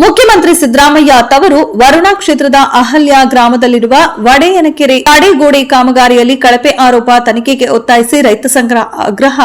ಮುಖ್ಯಮಂತ್ರಿ ಸಿದ್ದರಾಮಯ್ಯ ತವರು ವರುಣಾ ಕ್ಷೇತ್ರದ ಅಹಲ್ಯ ಗ್ರಾಮದಲ್ಲಿರುವ ವಡೆಯನಕೆರೆ ತಡೆಗೋಡೆ ಕಾಮಗಾರಿಯಲ್ಲಿ ಕಳಪೆ ಆರೋಪ ತನಿಖೆಗೆ ಒತ್ತಾಯಿಸಿ ರೈತ ಸಂಘ ಆಗ್ರಹ.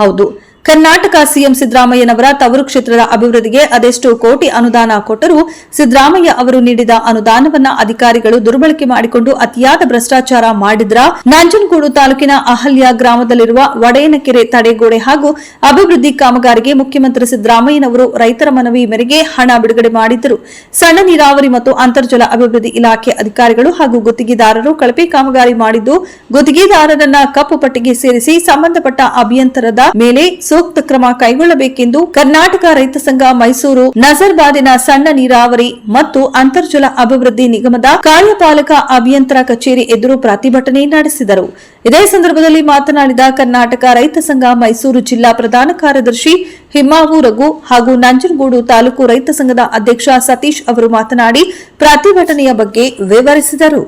ಹೌದು, ಕರ್ನಾಟಕ ಸಿಎಂ ಸಿದ್ದರಾಮಯ್ಯನವರ ತವರು ಕ್ಷೇತ್ರದ ಅಭಿವೃದ್ಧಿಗೆ ಅದೆಷ್ಟು ಕೋಟಿ ಅನುದಾನ ಕೊಟ್ಟರೂ ಸಿದ್ದರಾಮಯ್ಯ ಅವರು ನೀಡಿದ ಅನುದಾನವನ್ನ ಅಧಿಕಾರಿಗಳು ದುರ್ಬಳಕೆ ಮಾಡಿಕೊಂಡು ಅತಿಯಾದ ಭ್ರಷ್ಟಾಚಾರ ಮಾಡಿದ್ರ. ನಂಜನಗೂಡು ತಾಲೂಕಿನ ಅಹಲ್ಯ ಗ್ರಾಮದಲ್ಲಿರುವ ವಡೆಯನಕೆರೆ ತಡೆಗೋಡೆ ಹಾಗೂ ಅಭಿವೃದ್ಧಿ ಕಾಮಗಾರಿಗೆ ಮುಖ್ಯಮಂತ್ರಿ ಸಿದ್ದರಾಮಯ್ಯನವರು ರೈತರ ಮನವಿ ಮೇರೆಗೆ ಹಣ ಬಿಡುಗಡೆ ಮಾಡಿದ್ದರು. ಸಣ್ಣ ನೀರಾವರಿ ಮತ್ತು ಅಂತರ್ಜಲ ಅಭಿವೃದ್ಧಿ ಇಲಾಖೆ ಅಧಿಕಾರಿಗಳು ಹಾಗೂ ಗುತ್ತಿಗೆದಾರರು ಕಳಪೆ ಕಾಮಗಾರಿ ಮಾಡಿದ್ದು ಗುತ್ತಿಗೆದಾರರನ್ನ ಕಪ್ಪು ಪಟ್ಟಿಗೆ ಸೇರಿಸಿ ಸಂಬಂಧಪಟ್ಟ ಅಭಿಯಂತರದ ಮೇಲೆ ಸೂಕ್ತ ಕ್ರಮ ಕೈಗೊಳ್ಳಬೇಕೆಂದು ಕರ್ನಾಟಕ ರೈತ ಸಂಘ ಮೈಸೂರು ನಜರ್ಬಾದಿನ ಸಣ್ಣ ನೀರಾವರಿ ಮತ್ತು ಅಂತರ್ಜಲ ಅಭಿವೃದ್ಧಿ ನಿಗಮದ ಕಾರ್ಯಪಾಲಕ ಅಭಿಯಂತರ ಕಚೇರಿ ಎದುರು ಪ್ರತಿಭಟನೆ ನಡೆಸಿದರು. ಇದೇ ಸಂದರ್ಭದಲ್ಲಿ ಮಾತನಾಡಿದ ಕರ್ನಾಟಕ ರೈತ ಸಂಘ ಮೈಸೂರು ಜಿಲ್ಲಾ ಪ್ರಧಾನ ಕಾರ್ಯದರ್ಶಿ ಹಿಮ್ಮಾವು ರಘು ಹಾಗೂ ನಂಜನಗೂಡು ತಾಲೂಕು ರೈತ ಸಂಘದ ಅಧ್ಯಕ್ಷ ಸತೀಶ್ ಅವರು ಮಾತನಾಡಿ ಪ್ರತಿಭಟನೆಯ ಬಗ್ಗೆ ವಿವರಿಸಿದರು.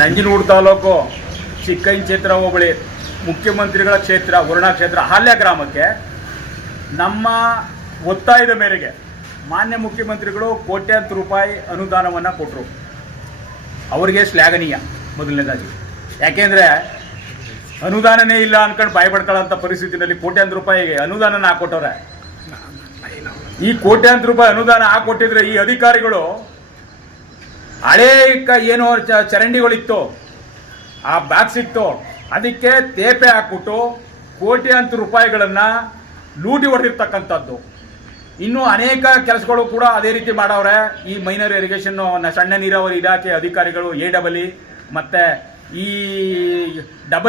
ನಂಜನಗೂಡು ತಾಲೂಕು ಚಿಕ್ಕಂಚೇತ್ರ ಹೋಬಳಿ ಮುಖ್ಯಮಂತ್ರಿಗಳ ಕ್ಷೇತ್ರ ವರುಣಾ ಕ್ಷೇತ್ರ ಅಹಲ್ಯ ಗ್ರಾಮಕ್ಕೆ ನಮ್ಮ ಒತ್ತಾಯದ ಮೇರೆಗೆ ಮಾನ್ಯ ಮುಖ್ಯಮಂತ್ರಿಗಳು ಕೋಟ್ಯಾಂತರ ರೂಪಾಯಿ ಅನುದಾನವನ್ನು ಕೊಟ್ಟರು. ಅವರಿಗೆ ಶ್ಲಾಘನೀಯ ಮೊದಲನೇದಾಗಿ. ಯಾಕೆಂದರೆ ಅನುದಾನನೇ ಇಲ್ಲ ಅಂದ್ಕೊಂಡು ಭಯಪಡ್ಕೊಳ್ಳೋಂಥ ಪರಿಸ್ಥಿತಿನಲ್ಲಿ ಕೋಟ್ಯಾಂತರ ರೂಪಾಯಿಗೆ ಅನುದಾನನ ಹಾಕೊಟ್ಟವ್ರೆ. ಈ ಕೋಟ್ಯಾಂತರ ರೂಪಾಯಿ ಅನುದಾನ ಹಾಕೊಟ್ಟಿದ್ರೆ ಈ ಅಧಿಕಾರಿಗಳು ಹಳೇ ಏನೋ ಚರಂಡಿಗಳಿತ್ತು, ಆ ಬ್ಯಾಗ್ಸ್ ಇತ್ತು, ಅದಕ್ಕೆ ತೇಪೆ ಹಾಕ್ಬಿಟ್ಟು ಕೋಟ್ಯಾಂತರ ರೂಪಾಯಿಗಳನ್ನು ಲೂಟಿ ಹೊಡೆದಿರ್ತಕ್ಕಂಥದ್ದು. ಇನ್ನೂ ಅನೇಕ ಕೆಲಸಗಳು ಕೂಡ ಅದೇ ರೀತಿ ಮಾಡವ್ರೆ. ಈ ಮೈನರ್ ಇರಿಗೇಷನ್ನು ಸಣ್ಣ ನೀರಾವರಿ ಇಲಾಖೆ ಅಧಿಕಾರಿಗಳು AEE ಮತ್ತು ಈ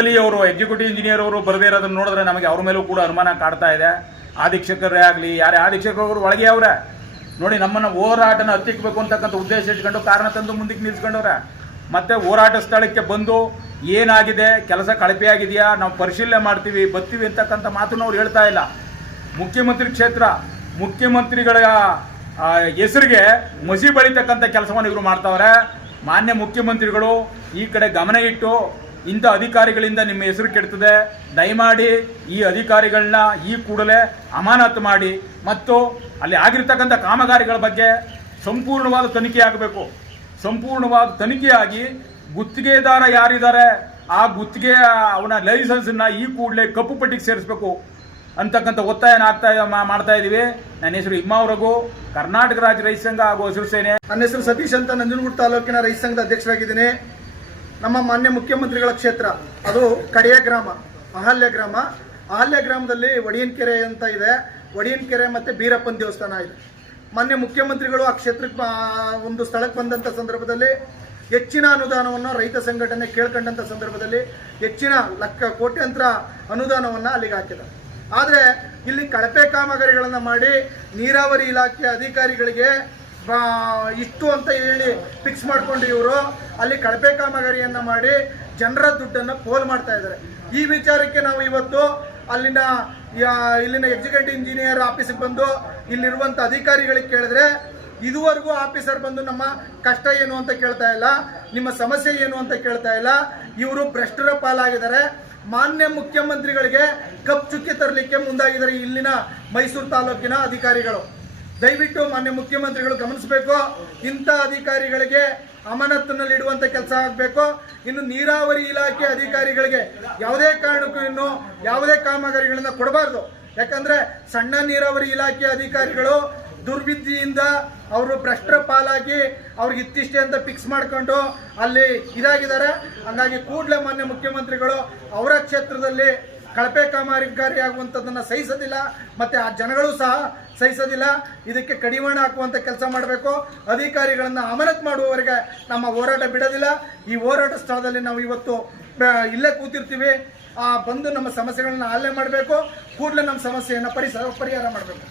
EE ಅವರು ಎಕ್ಸಿಕ್ಯೂಟಿವ್ ಇಂಜಿನಿಯರ್ ಅವರು ಬರದೇ ಇರೋದನ್ನು ನೋಡಿದ್ರೆ ನಮಗೆ ಅವ್ರ ಮೇಲೂ ಕೂಡ ಅನುಮಾನ ಕಾಡ್ತಾ ಇದೆ. ಅಧೀಕ್ಷಕರೇ ಆಗಲಿ ಯಾರೇ ಅಧೀಕ್ಷಕರು ಒಳಗೆ ಅವರೇ ನೋಡಿ, ನಮ್ಮನ್ನು ಹೋರಾಟನ ಹತ್ತಿಕ್ಕಬೇಕು ಅಂತಕ್ಕಂಥ ಉದ್ದೇಶ ಇಟ್ಕೊಂಡು ಕಾರಣ ತಂದು ಮುಂದಕ್ಕೆ ನಿಲ್ಸ್ಕೊಂಡವ್ರೆ. ಮತ್ತು ಹೋರಾಟ ಸ್ಥಳಕ್ಕೆ ಬಂದು ಏನಾಗಿದೆ, ಕೆಲಸ ಕಳಪೆಯಾಗಿದೆಯಾ, ನಾವು ಪರಿಶೀಲನೆ ಮಾಡ್ತೀವಿ, ಬರ್ತೀವಿ ಅಂತಕ್ಕಂಥ ಮಾತನ್ನು ಅವ್ರು ಹೇಳ್ತಾ ಇಲ್ಲ. ಮುಖ್ಯಮಂತ್ರಿ ಕ್ಷೇತ್ರ, ಮುಖ್ಯಮಂತ್ರಿಗಳ ಹೆಸರಿಗೆ ಮಸಿ ಬಳಿತಕ್ಕಂಥ ಕೆಲಸವನ್ನು ಇವರು ಮಾಡ್ತಾವ್ರೆ. ಮಾನ್ಯ ಮುಖ್ಯಮಂತ್ರಿಗಳು ಈ ಕಡೆ ಗಮನ ಇಟ್ಟು ಇಂಥ ಅಧಿಕಾರಿಗಳಿಂದ ನಿಮ್ಮ ಹೆಸರು ಕೆಡ್ತದೆ, ದಯಮಾಡಿ ಈ ಅಧಿಕಾರಿಗಳನ್ನ ಈ ಕೂಡಲೇ ಅಮಾನತು ಮಾಡಿ ಮತ್ತು ಅಲ್ಲಿ ಆಗಿರ್ತಕ್ಕಂಥ ಕಾಮಗಾರಿಗಳ ಬಗ್ಗೆ ಸಂಪೂರ್ಣವಾದ ತನಿಖೆ ಆಗಬೇಕು. ಸಂಪೂರ್ಣವಾದ ತನಿಖೆಯಾಗಿ ಗುತ್ತಿಗೆದಾರ ಯಾರಿದ್ದಾರೆ ಆ ಗುತ್ತಿಗೆ ಅವನ ಲೈಸೆನ್ಸನ್ನ ಈ ಕೂಡಲೇ ಕಪ್ಪು ಪಟ್ಟಿಗೆ ಸೇರಿಸಬೇಕು ಅಂತಕ್ಕಂಥ ಒತ್ತಾಯನ ಮಾಡ್ತಾ ಇದ್ದೀವಿ. ನನ್ನ ಹೆಸರು ಹಿಮ್ಮಾವು ರಘು, ಕರ್ನಾಟಕ ರಾಜ್ಯ ರೈತ ಸಂಘ ಹಾಗೂ ಹಸಿರು ಸೇನೆ. ನನ್ನ ಹೆಸರು ಸತೀಶ್ ಅಂತ, ನಂಜನಗೂಡು ತಾಲೂಕಿನ ರೈತ ಸಂಘದ ಅಧ್ಯಕ್ಷರಾಗಿದ್ದೀನಿ. ನಮ್ಮ ಮಾನ್ಯ ಮುಖ್ಯಮಂತ್ರಿಗಳ ಕ್ಷೇತ್ರ ಅದು ಕಡೆಯ ಗ್ರಾಮ ಅಹಲ್ಯ ಗ್ರಾಮ. ಅಹಲ್ಯ ಗ್ರಾಮದಲ್ಲಿ ಒಡೆಯನಕೆರೆ ಅಂತ ಇದೆ, ಒಡೆಯನಕೆರೆ ಮತ್ತು ಬೀರಪ್ಪನ ದೇವಸ್ಥಾನ ಇದೆ. ಮಾನ್ಯ ಮುಖ್ಯಮಂತ್ರಿಗಳು ಆ ಕ್ಷೇತ್ರಕ್ಕೆ ಒಂದು ಸ್ಥಳಕ್ಕೆ ಬಂದಂಥ ಸಂದರ್ಭದಲ್ಲಿ ಹೆಚ್ಚಿನ ಅನುದಾನವನ್ನು ರೈತ ಸಂಘಟನೆ ಕೇಳ್ಕೊಂಡಂಥ ಸಂದರ್ಭದಲ್ಲಿ ಹೆಚ್ಚಿನ ಕೋಟ್ಯಾಂತರ ಅನುದಾನವನ್ನು ಅಲ್ಲಿಗೆ ಹಾಕಿದ್ದಾರೆ. ಆದರೆ ಇಲ್ಲಿ ಕಳಪೆ ಕಾಮಗಾರಿಗಳನ್ನು ಮಾಡಿ ನೀರಾವರಿ ಇಲಾಖೆ ಅಧಿಕಾರಿಗಳಿಗೆ ಇಷ್ಟು ಅಂತ ಹೇಳಿ ಫಿಕ್ಸ್ ಮಾಡಿಕೊಂಡು ಇವರು ಅಲ್ಲಿ ಕಳಪೆ ಕಾಮಗಾರಿಯನ್ನು ಮಾಡಿ ಜನರ ದುಡ್ಡನ್ನು ಪೋಲ್ ಮಾಡ್ತಾ ಇದ್ದಾರೆ. ಈ ವಿಚಾರಕ್ಕೆ ನಾವು ಇವತ್ತು ಇಲ್ಲಿನ ಎಕ್ಸಿಕ್ಯೂಟಿವ್ ಇಂಜಿನಿಯರ್ ಆಫೀಸಿಗೆ ಬಂದು ಇಲ್ಲಿರುವಂಥ ಅಧಿಕಾರಿಗಳಿಗೆ ಕೇಳಿದ್ರೆ ಇದುವರೆಗೂ ಆಫೀಸರ್ ಬಂದು ನಮ್ಮ ಕಷ್ಟ ಏನು ಅಂತ ಕೇಳ್ತಾ ಇಲ್ಲ, ನಿಮ್ಮ ಸಮಸ್ಯೆ ಏನು ಅಂತ ಕೇಳ್ತಾ ಇಲ್ಲ. ಇವರು ಭ್ರಷ್ಟರ ಪಾಲಾಗಿದ್ದಾರೆ. ಮಾನ್ಯ ಮುಖ್ಯಮಂತ್ರಿಗಳಿಗೆ ಕಪ್ ಚುಕ್ಕಿ ತರಲಿಕ್ಕೆ ಮುಂದಾಗಿದ್ದಾರೆ ಇಲ್ಲಿನ ಮೈಸೂರು ತಾಲೂಕಿನ ಅಧಿಕಾರಿಗಳು. ದಯವಿಟ್ಟು ಮಾನ್ಯ ಮುಖ್ಯಮಂತ್ರಿಗಳು ಗಮನಿಸಬೇಕು. ಇಂಥ ಅಧಿಕಾರಿಗಳಿಗೆ ಅಮಾನತ್ತಿನಲ್ಲಿ ಇಡುವಂಥ ಕೆಲಸ ಆಗಬೇಕು. ಇನ್ನು ನೀರಾವರಿ ಇಲಾಖೆ ಅಧಿಕಾರಿಗಳಿಗೆ ಯಾವುದೇ ಕಾರಣಕ್ಕೂ ಇನ್ನು ಯಾವುದೇ ಕಾಮಗಾರಿಗಳನ್ನು ಕೊಡಬಾರ್ದು. ಯಾಕಂದರೆ ಸಣ್ಣ ನೀರಾವರಿ ಇಲಾಖೆ ಅಧಿಕಾರಿಗಳು ದುರ್ವಿದ್ಯೆಯಿಂದ ಅವರು ಭ್ರಷ್ಟರ ಪಾಲಾಗಿ ಅವ್ರಿಗೆ ಇತ್ತಿಷ್ಟೇ ಅಂತ ಫಿಕ್ಸ್ ಮಾಡಿಕೊಂಡು ಅಲ್ಲಿ ಇದಾಗಿದ್ದಾರೆ. ಹಾಗಾಗಿ ಕೂಡಲೇ ಮಾನ್ಯ ಮುಖ್ಯಮಂತ್ರಿಗಳು ಅವರ ಕ್ಷೇತ್ರದಲ್ಲಿ ಕಳಪೆ ಕಾಮಗಾರಿ ಆಗುವಂಥದ್ದನ್ನು ಸಹಿಸೋದಿಲ್ಲ, ಮತ್ತು ಆ ಜನಗಳು ಸಹ ಸಹಿಸೋದಿಲ್ಲ. ಇದಕ್ಕೆ ಕಡಿವಾಣ ಹಾಕುವಂಥ ಕೆಲಸ ಮಾಡಬೇಕು. ಅಧಿಕಾರಿಗಳನ್ನು ಅಮಾನತು ಮಾಡುವವರೆಗೆ ನಮ್ಮ ಹೋರಾಟ ಬಿಡೋದಿಲ್ಲ. ಈ ಹೋರಾಟ ಸ್ಥಳದಲ್ಲಿ ನಾವು ಇವತ್ತು ಇಲ್ಲೇ ಕೂತಿರ್ತೀವಿ. ಬಂದು ನಮ್ಮ ಸಮಸ್ಯೆಗಳನ್ನ ಹಲ್ಲೆ ಮಾಡಬೇಕು. ಕೂಡಲೇ ನಮ್ಮ ಸಮಸ್ಯೆಯನ್ನು ಪರಿಹಾರ ಮಾಡಬೇಕು.